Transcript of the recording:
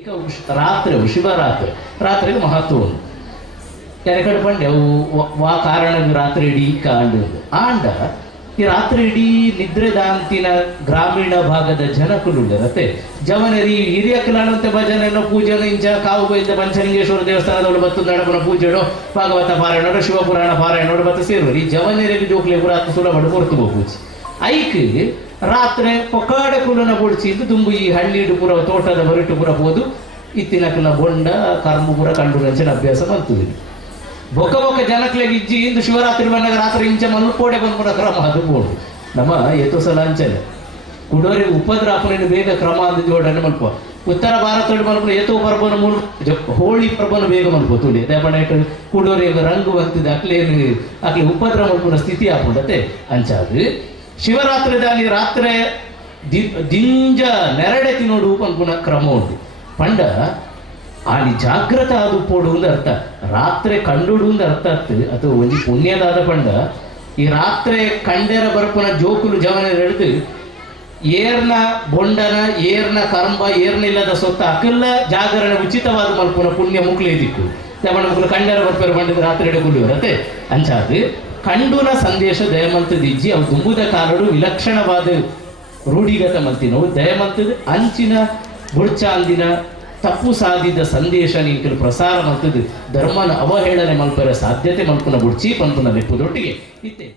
ರಾತ್ರಿ ಶಿವರಾತ್ರಿ ರಾತ್ರಿಗೆ ಮಹತ್ವ ಉಂಟು ಕೆರೆಕಡೆ ಪಂಡೆ ವಾ ಕಾರಣ ರಾತ್ರಿ ಇಡೀ ಕಾಂಡು ಆಂಡ ಈ ರಾತ್ರಿ ಇಡೀ ನಿದ್ರೆ ದಾಂತಿನ ಗ್ರಾಮೀಣ ಭಾಗದ ಜನಕುಲುಂಡಿರತ್ತೆ ಜವನರಿ ಹಿರಿಯ ಕಿಲಾಣಂತೆ ಭಜನೆನೋ ಪೂಜೆನೋ ಇಂಚ ಕಾವು ಬೈದ ಪಂಚಲಿಂಗೇಶ್ವರ ದೇವಸ್ಥಾನದೊಳಗೆ ಬತ್ತು ನಡಪನ ಪೂಜೆನೋ ಭಾಗವತ ಪಾರಾಯಣೋ ಶಿವಪುರಾಣ ಪಾರಾಯಣೋಡು ಬತ್ತು ಸೇರುವರು ಈ ಜವನರಿಗೆ ಜೋಕ್ಲೆ ಪುರ ಹತ್ತು ಸುಲಭ ಕೊಡ್ತು ಪೂಜೆ ಐಕ್ ರಾತ್ರಿ ಪೊಕಾಡ ಕುಲನ ಬೊಡ್ಚಿಂದು ತುಂಬು ಈ ಹಳ್ಳಿಡು ಪುರ ತೋಟದ ಹೊರಟು ಪುರ ಹೋದು ಇತ್ತಿನಕಲ ಬೊಂಡ ಕರ್ಮು ಪುರ ಕಂಡು ನಂಚಿನ ಅಭ್ಯಾಸ ಬಂತು ಬೊಕ್ಕ ಬೊಕ್ಕ ಜನಕ್ಲೆಗೆ ಇಜ್ಜಿ ಇಂದು ಶಿವರಾತ್ರಿ ಬಂದಾಗ ರಾತ್ರಿ ಇಂಚ ಮಲ್ಕೋಡೆ ಬಂದ್ಬಿಡ ಕ್ರಮ ಅದು ಬೋಡು ನಮ್ಮ ಎತ್ತು ಸಲ ಅಂಚಲ್ಲ ಕುಡೋರಿ ಉಪದ್ರಾಪನ ಬೇಗ ಕ್ರಮ ಅಂದ ಜೋಡಣೆ ಮಲ್ಪುವ ಉತ್ತರ ಭಾರತದಲ್ಲಿ ಮಲ್ಪು ಎತ್ತು ಪರ್ಬನ ಮೂಲ ಹೋಳಿ ಪರ್ಬನ ಬೇಗ ಮಲ್ಪು ತುಳಿ ದೇಪಣ ಕುಡೋರಿ ರಂಗು ಬಂತಿದೆ ಅಕ್ಲೆ ಉಪದ್ರ ಮಲ್ಪುನ ಸ್ಥಿತಿ ಹಾಕೊಂಡತೆ ಅಂಚಾದು ಶಿವರಾತ್ರಿ ದಾನಿ ರಾತ್ರಿ ದಿಂಜ ನೆರಡೆ ತಿನ್ನೋಡು ಅನ್ಪುನ ಕ್ರಮ ಉಂಟು ಪಂಡ ಆಲಿ ಜಾಗ್ರತ ಅದು ಪೋಡುವುದು ಅರ್ಥ ರಾತ್ರಿ ಕಂಡುಡುವುದು ಅರ್ಥ ಆಗ್ತದೆ ಅಥವಾ ಒಂದು ಪುಣ್ಯದಾದ ಪಂಡ ಈ ರಾತ್ರಿ ಕಂಡೆರ ಬರ್ಪನ ಜೋಕುಲು ಜವನ ಹಿಡಿದು ಏರ್ನ ಬೊಂಡನ ಏರ್ನ ಕರ್ಮ ಏರ್ನಿಲ್ಲದ ಸೊತ್ತ ಅಕಲ್ಲ ಜಾಗರಣೆ ಉಚಿತವಾದ ಮಲ್ಪುನ ಪುಣ್ಯ ಮುಕ್ಲೆ ದಿಕ್ಕು ದೇವಣ ಮುಕ್ಳು ಕಂಡೆರ ಬರ್ಪೇರು ಬಂಡಿದ ರಾತ್ರಿ ಹಿಡಿದುಕೊಂಡಿವರತ್ತೆ ಅಂಚಾದು ಕಂಡುನ ಸಂದೇಶ ದಯಮಂತದ ಇಜ್ಜಿ ಅವು ತುಂಬುದ ಕಾಲಡು ವಿಲಕ್ಷಣವಾದ ರೂಢಿಗತ ಮಲ್ತಿನವು ದಯಮಂತದ ಅಂಚಿನ ಬುಡ್ಚ ಅಂದಿನ ತಪ್ಪು ಸಾಧಿದ ಸಂದೇಶ ನೀಕಲು ಪ್ರಸಾರ ಮಲ್ತದ್ದು ಧರ್ಮನ ಅವಹೇಳನೆ ಮಲ್ಪರ ಸಾಧ್ಯತೆ ಮಲ್ಪನ ಬುಡ್ಚಿ ಪಂಪನ ಲೆಪ್ಪುದೊಟ್ಟಿಗೆ ಇತ್ತೆ